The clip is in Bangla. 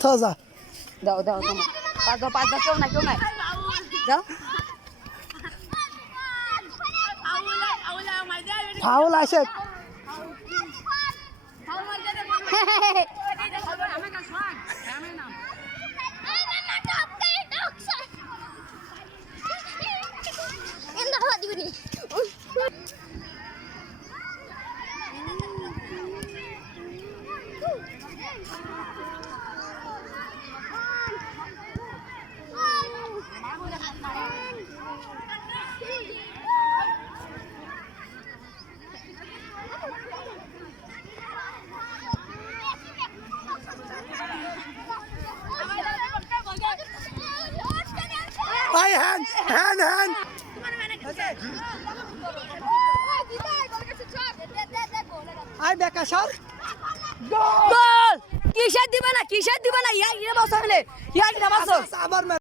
Thosa. Đâu đâu không. Pas keau naik. Đâu. Foul আছে। Ay, hand. Ay, Becca shot. Goal! কিসের দিবে না ইয়া বসাইলে ইয়া কি না বসো আবার